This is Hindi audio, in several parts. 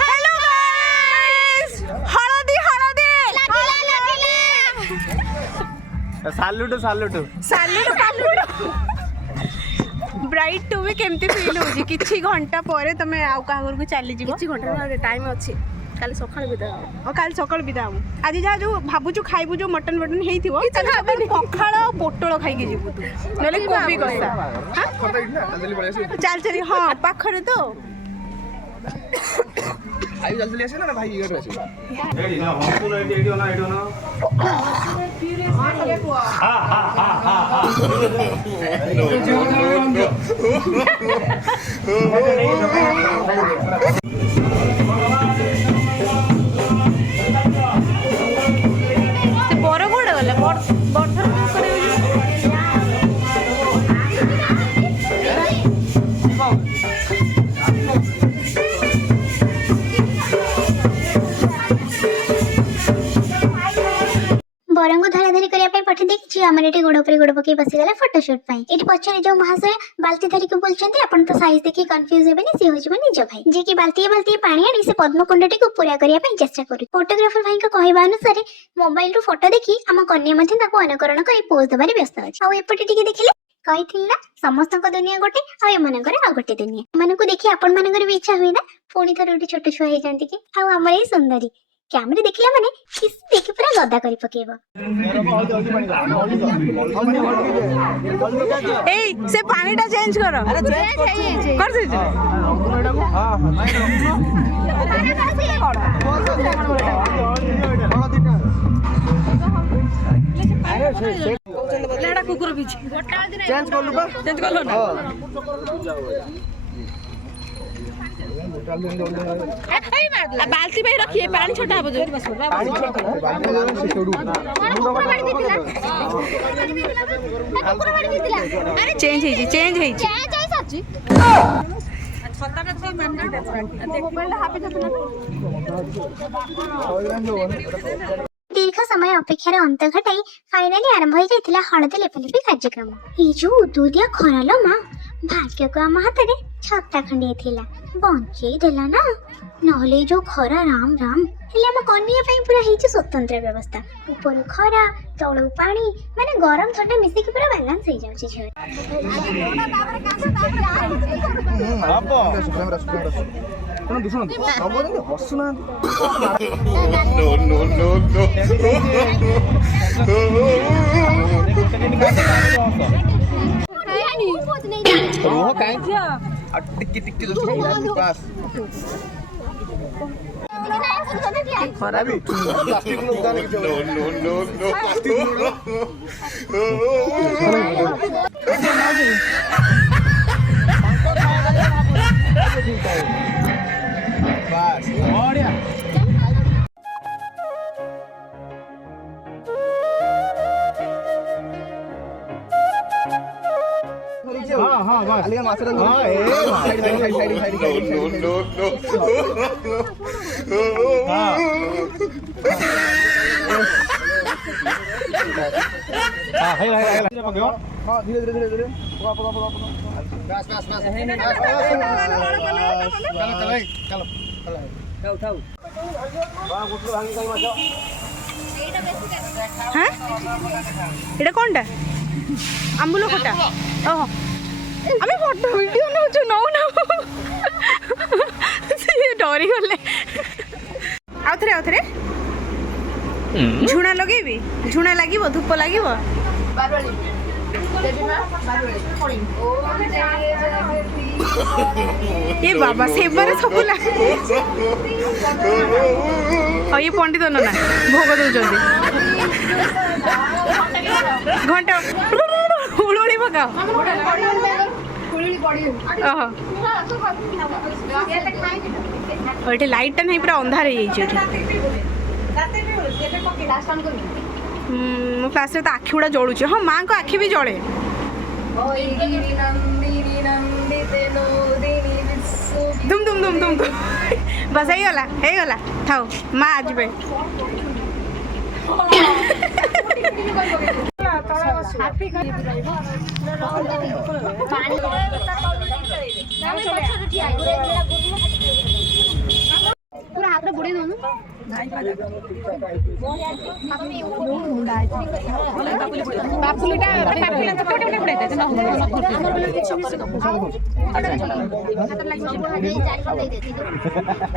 हेलो गाइस हळदी हळदी सालुटु सालुटु ब्राइट टू भी केमती फील होजी किछि घंटा परे तमे आउ का घर को चली जीवो किछि घंटा टाइम अछि काली सकाळ विदा और काल सकाळ बिदा हम आज जा जो भाबुचु खाइबु जो मटन मटन हेइथिवो पखाळ पोटळ खाइ के जीवु तू नले कोबी कसा चल चल हां पाखरे तो आई जल्दी आसे ना भाई इधर आसे रेडी ना हम तो रेडी हो ना हां हां हां हां से बड़ गोड़ गले बड़ बरंग धरा धरी करने पठे देखी आमर ये गोड़ पर गोड़ पकई बसीगला फोटोशूट ये पचर जो महाशय बाल्टी धरिक बोलते अपन तो साइज देखिए कन्फ्यूज हेबे सी हो निज भाई जी की बाल्टी बाल्टी पानी आनी से पद्मकुंड टी पूरा करने चेष्टा कर फोटोग्राफर भाई कहवा अनुसार मोबाइल रू फोटो देखी आम कन्या अनुकरण कर पोज देवार व्यस्त अच्छे आउटे टी देखिले कही ना समस्त दुनिया गोटे आमर आ गोटे दुनिया एम देखिए आपण मानकर भी इच्छा हुए ना पुणी थर गोटे छोट छुआ हो जाती कि आम ये सुंदरी कैमरे देखला माने किस देखि पूरा गदा करी पकेबो ए से पानी टा चेंज करो अरे चेंज कर दे लेडा कुकुर पीछे चेंज कर लू चेंज कर लो ना बाल्टी में रखिए पानी छोटा हो जो चेंज है चेंज दीर्घ समय अपेक्षार अंत घटाई फाइनाली आरंभ हो जाइथिला हळदी लेपलिपि कार्यक्रम ए जो उदुदिया खरालो मा भाग्य को आम हाथ में छत्ता खंडे थिला बंचे देला ना नहले जो खरा राम राम हेले हम कन्या पई पूरा हेची स्वतंत्र व्यवस्था ऊपर खरा तळु पानी माने गरम ठंडा मिसी के पूरा बैलेंस हो जाउची छ कौन दुसुन सब दिन हसुना रोह काई टिक्की टिक्की दुसुन बस खराब प्लास्टिक नो उगाने की नो प्लास्टिक बस बढ़िया हां बस आलिया मासरा हां ए साइड नो हां है पकड़ो हां धीरे पकड़ो बस चलो उठाओ वाह गुटलो भांगी कई मजा हां एटा कोनटा आंबुलो खटा ओहो आमे फोटो वीडियो नौ से डरी गले आउथरे झुणा लगेबी झुणा लागिबो धूप लागिबो ये बाबा सेबारे सब ये पंडित ना भोग दौरान घंटा हुड़ुड़ी पकाओ ये लाइट नहीं पूरा अंधार मो क्लास तो आखि गुड़ा जलुचे हाँ माँ को आखि भी जले दुम दुम दुम दुम बस हो गला थाओ माँ आज पे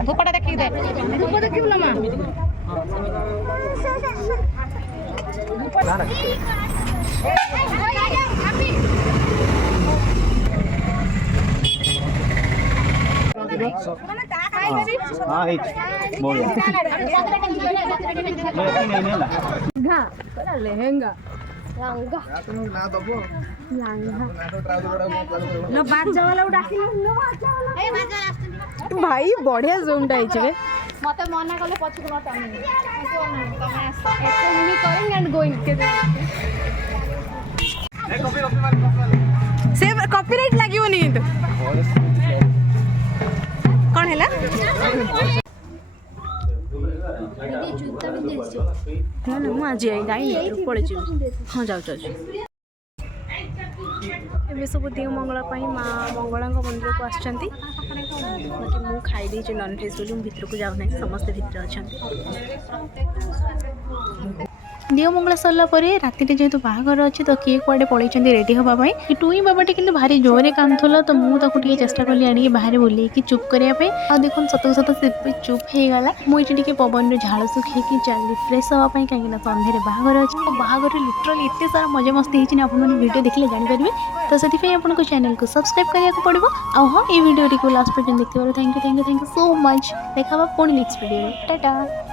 ଧୂପଟା ଦେଖିକି ଦେ ଧୂପ ଦେଖିବୁ ନା ମା ଲେହେଙ୍ଗା ଭାଇ ବଢିଆ ଜୁମଟା ହେଇଛି ବେ ମତେ ମନା କଲେ ପଛକୁ ମତ ସେ କପିରାଇଟ୍ ଲାଗିବନି କିନ୍ତୁ କଣ ହେଲା ନା ନା ମୁଁ ଆଜି ଯାଇନି ପଳେଇଯିବି ହଁ ଯାଉଛି ଏବେ ସବୁ ଦେଓ ମଙ୍ଗଳା ପାଇଁ ମା ମଙ୍ଗଳାଙ୍କ ମନ୍ଦିରକୁ ଆସିଛନ୍ତି ବାକି ମୁଁ ଖାଇ ଦେଇଛି ନନଭେଜ୍ ବୋଲି ମୁଁ ଭିତରକୁ ଯାଉନାହିଁ ସମସ୍ତେ ଭିତରେ ଅଛନ୍ତି दियो मंगला सरला परे राति जेहेतु बाहागर अच्छे तो किए कुआडे पलैंती रेडी हाँपाई कि टुई बाबाटे कि भारी जोरे कांदुला तो मुझे चेष्टा कली आनिक बाहर बुले चुप करने आ देख सत सत से चुप हो गला मुझे पवन झाड़ सुखे चली फ्रेश हाँपाई कहीं सन्धे बाहागर अच्छे तो बाहागर लिटराली एत सारा मजा मस्ती होती आपड़ देखिले जानीपारे तो से आपको चैनल को सब्सक्राइब करने पड़ो आ हाँ ये वीडियो लास्ट पर्यटन देखते थैंक यू सो मच देखा पुणी नेक्स्ट वीडियो टाटा।